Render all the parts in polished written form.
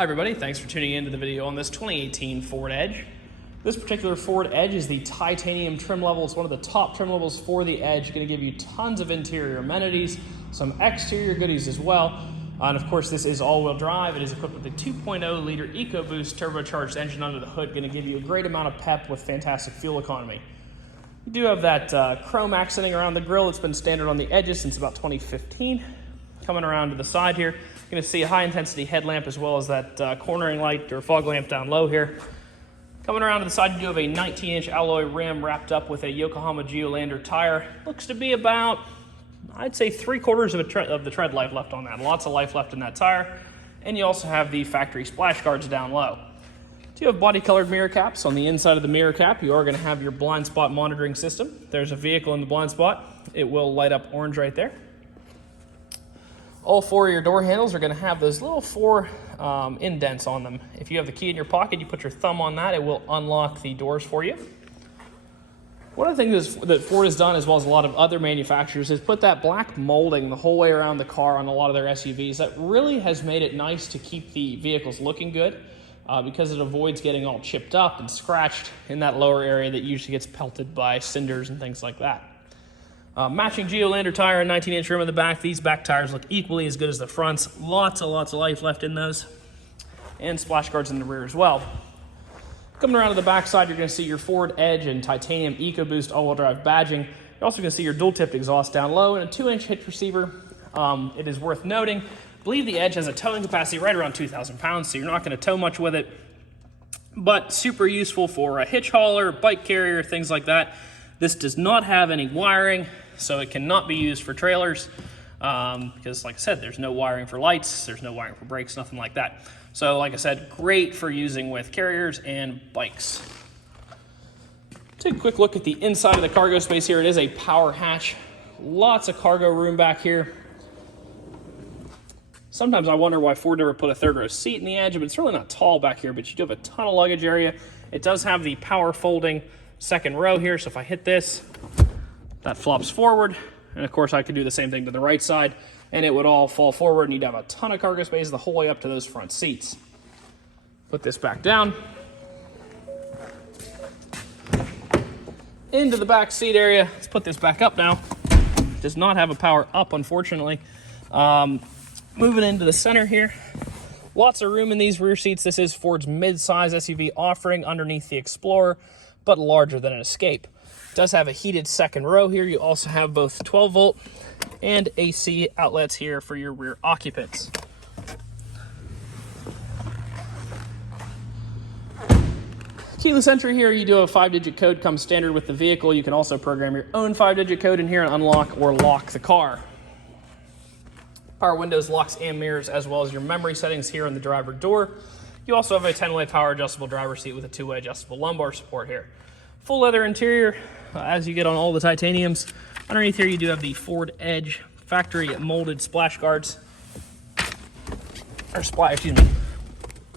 Hi everybody, thanks for tuning in to the video on this 2018 Ford Edge. This particular Ford Edge is the titanium trim level. It's one of the top trim levels for the Edge. It's going to give you tons of interior amenities, some exterior goodies as well. And of course, this is all-wheel drive. It is equipped with a 2.0 liter EcoBoost turbocharged engine under the hood, going to give you a great amount of pep with fantastic fuel economy. You do have that chrome accenting around the grille. It's been standard on the Edges since about 2015. Coming around to the side here, you're going to see a high-intensity headlamp as well as that cornering light or fog lamp down low here. Coming around to the side, you do have a 19-inch alloy rim wrapped up with a Yokohama Geolandar tire. Looks to be about, I'd say, 3/4 of the tread life left on that. Lots of life left in that tire. And you also have the factory splash guards down low. You have body-colored mirror caps. On the inside of the mirror cap, you are going to have your blind spot monitoring system. There's a vehicle in the blind spot. It will light up orange right there. All four of your door handles are going to have those little four indents on them. If you have the key in your pocket, you put your thumb on that, it will unlock the doors for you. One of the things that Ford has done, as well as a lot of other manufacturers, is put that black molding the whole way around the car on a lot of their SUVs. That really has made it nice to keep the vehicles looking good because it avoids getting all chipped up and scratched in that lower area that usually gets pelted by cinders and things like that. Matching Geolandar tire and 19-inch rim in the back. These back tires look equally as good as the fronts. Lots of life left in those. And splash guards in the rear as well. Coming around to the back side, you're going to see your Ford Edge and titanium EcoBoost all-wheel drive badging. You're also going to see your dual-tipped exhaust down low and a 2-inch hitch receiver. It is worth noting, I believe the Edge has a towing capacity right around 2,000 pounds, so you're not going to tow much with it. But super useful for a hitch hauler, bike carrier, things like that. This does not have any wiring, so it cannot be used for trailers because, like I said, there's no wiring for lights, there's no wiring for brakes, nothing like that. So, like I said, great for using with carriers and bikes. Take a quick look at the inside of the cargo space here. It is a power hatch. Lots of cargo room back here. Sometimes I wonder why Ford never put a third row seat in the Edge, but it's really not tall back here, but you do have a ton of luggage area. It does have the power folding second row here, so if I hit this, that flops forward, and of course I could do the same thing to the right side, and it would all fall forward, and you'd have a ton of cargo space the whole way up to those front seats. Put this back down. Into the back seat area. Let's put this back up now. Does not have a power up, unfortunately. Moving into the center here. Lots of room in these rear seats. This is Ford's mid-size SUV offering underneath the Explorer, but larger than an Escape. It does have a heated second row here. You also have both 12-volt and AC outlets here for your rear occupants. Keyless entry here, you do have a 5-digit code, comes standard with the vehicle. You can also program your own 5-digit code in here and unlock or lock the car. Power windows, locks, and mirrors, as well as your memory settings here on the driver door. You also have a 10-way power adjustable driver seat with a 2-way adjustable lumbar support here. Full leather interior, as you get on all the titaniums. Underneath here, you do have the Ford Edge factory molded splash guards, or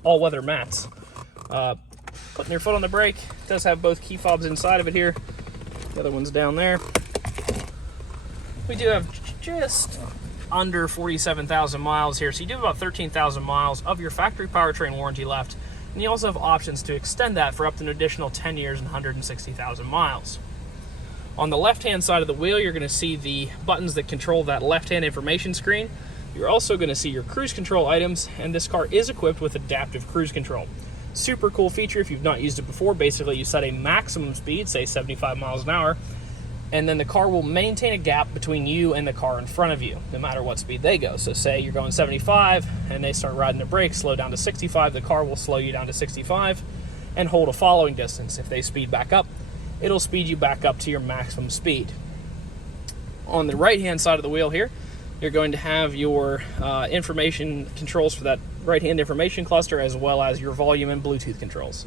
all-weather mats. Putting your foot on the brake, it does have both key fobs inside of it here. The other one's down there. We do have just under 47,000 miles here, so you do have about 13,000 miles of your factory powertrain warranty left, and you also have options to extend that for up to an additional 10 years and 160,000 miles. On the left-hand side of the wheel, you're going to see the buttons that control that left-hand information screen. You're also going to see your cruise control items, and this car is equipped with adaptive cruise control. Super cool feature if you've not used it before. Basically, you set a maximum speed, say 75 miles an hour, and then the car will maintain a gap between you and the car in front of you, no matter what speed they go. So say you're going 75 and they start riding the brakes, slow down to 65, the car will slow you down to 65 and hold a following distance. If they speed back up, it'll speed you back up to your maximum speed. On the right-hand side of the wheel here, you're going to have your information controls for that right-hand information cluster, as well as your volume and Bluetooth controls.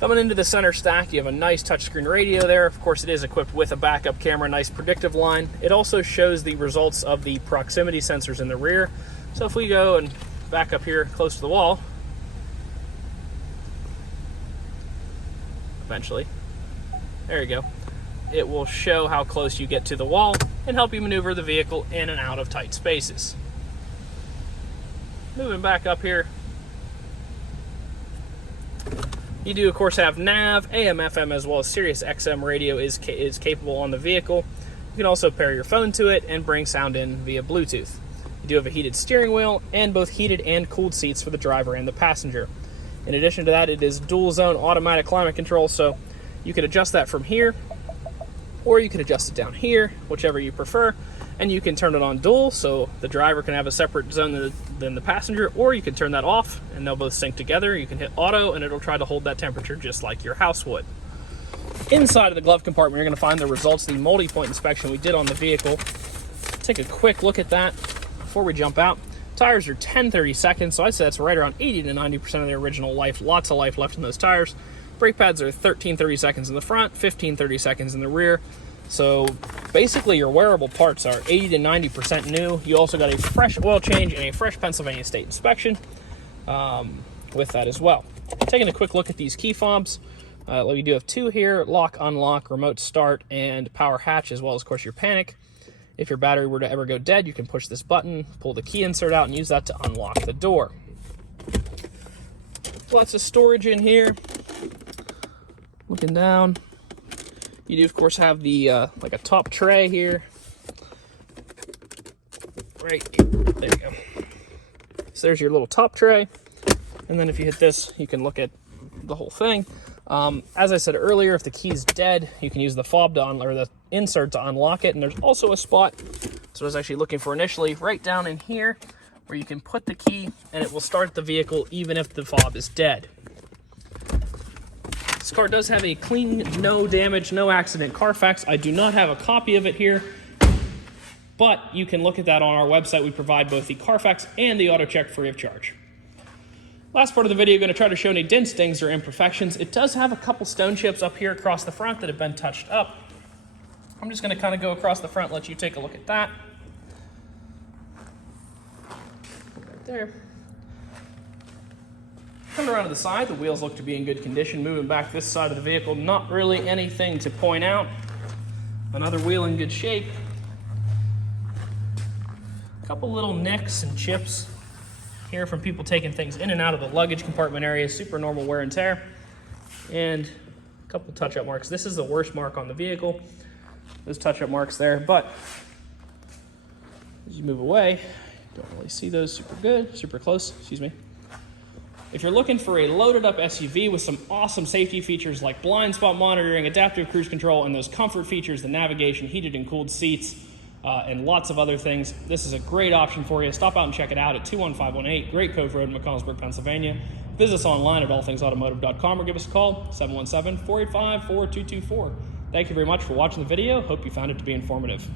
Coming into the center stack, you have a nice touchscreen radio there. Of course, it is equipped with a backup camera, nice predictive line. It also shows the results of the proximity sensors in the rear. So if we go and back up here close to the wall, eventually, there you go, it will show how close you get to the wall and help you maneuver the vehicle in and out of tight spaces. Moving back up here, You do, of course, have nav, AM, FM, as well as Sirius XM radio is capable on the vehicle. You can also pair your phone to it and bring sound in via Bluetooth. You do have a heated steering wheel and both heated and cooled seats for the driver and the passenger. In addition to that, it is dual zone automatic climate control, so you could adjust that from here, or you can adjust it down here, whichever you prefer. And you can turn it on dual, so the driver can have a separate zone than the passenger, or you can turn that off and they'll both sync together. You can hit auto and it'll try to hold that temperature just like your house would. Inside of the glove compartment, you're going to find the results of the multi-point inspection we did on the vehicle. Take a quick look at that before we jump out. Tires are 10-30 seconds, so I'd say that's right around 80 to 90% of their original life. Lots of life left in those tires. Brake pads are 13-30 seconds in the front, 15-30 seconds in the rear. So basically your wearable parts are 80 to 90% new. You also got a fresh oil change and a fresh Pennsylvania State inspection with that as well. Taking a quick look at these key fobs. We do have two here: lock, unlock, remote start, and power hatch, as well as, of course, your panic. If your battery were to ever go dead, you can push this button, pull the key insert out, and use that to unlock the door. Lots of storage in here. Looking down, you do, of course, have the like a top tray here. Right here. There you go. So there's your little top tray. And then if you hit this, you can look at the whole thing. As I said earlier, if the key's dead, you can use the fob to or the insert to unlock it. And there's also a spot, so I was actually looking for initially, right down in here, where you can put the key and it will start the vehicle even if the fob is dead. This car does have a clean, no damage, no accident Carfax. I do not have a copy of it here, but you can look at that on our website. We provide both the Carfax and the auto check free of charge. Last part of the video, I'm going to try to show any dents, dings, or imperfections. It does have a couple stone chips up here across the front that have been touched up. I'm just going to kind of go across the front, let you take a look at that. Right there. Coming around to the side, the wheels look to be in good condition. Moving back this side of the vehicle, not really anything to point out. Another wheel in good shape. A couple little nicks and chips here from people taking things in and out of the luggage compartment area. Super normal wear and tear. And a couple touch-up marks. This is the worst mark on the vehicle. Those touch-up marks there, but as you move away, don't really see those super close, excuse me. If you're looking for a loaded up SUV with some awesome safety features like blind spot monitoring, adaptive cruise control, and those comfort features, the navigation, heated and cooled seats, and lots of other things, this is a great option for you. Stop out and check it out at 21518 Great Cove Road, McConnellsburg, Pennsylvania. Visit us online at allthingsautomotive.com or give us a call, 717-485-4224. Thank you very much for watching the video. Hope you found it to be informative.